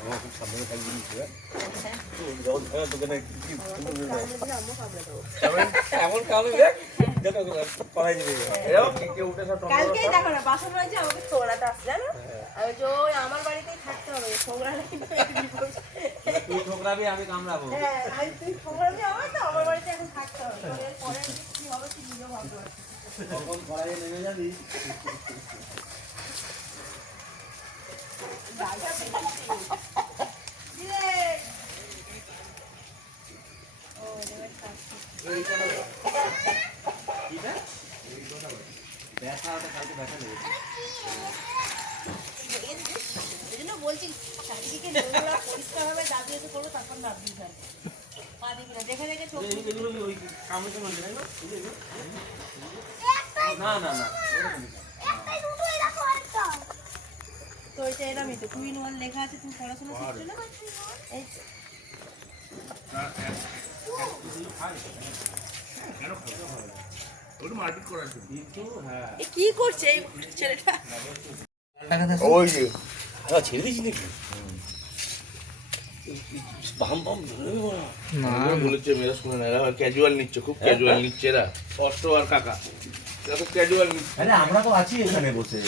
খুব সাবধানে থাকবি এমন কামড়ে দেখ পালাই যাবে। কালকেই দেখো না বাসন রয়েছে আমাকে ছোড়াতে আসছে জানো, আমি যে ওই আমার বাড়িতেই থাকতে হবে ছোড়ালে তুই ঠোকরাবি আমি কামড়াবো। হ্যাঁ তুই ছোড়াবি আমার তো আমার বাড়িতে এখন থাকতে হবে, পরে কি হবে তুই নিজেও ভাবতে পারছিস। কখন কড়াইয়ে নেমে যাবি ব্যথা ওটা কালকে ব্যথা লেগেছে। এই জন্য বলছি চারিদিকে নোংরা পরিষ্কার ভাবে দাবি এসে করবো তারপর নাববি পা দিবি না দেখে দেখে চোখ এগুলো কি ওই কামড়ে কামড়ে তাই না? না না না তো এটা এরমই তো টুইন ওয়ান লেখা আছে, তুমি পড়াশোনা শিখছো না এই কি করছে এই ছেলেটা? ওই যে ছেড়ে দিয়েছি নাকি? বাম বাম ধরে না বলেছে মেরা শুনে না, এরা ক্যাজুয়াল নিচ্ছে, খুব ক্যাজুয়াল নিচ্ছে এরা, কষ্ট আর কাকা এরা খুব ক্যাজুয়াল নিচ্ছে। আরে আমরা তো আছি এখানে বসে।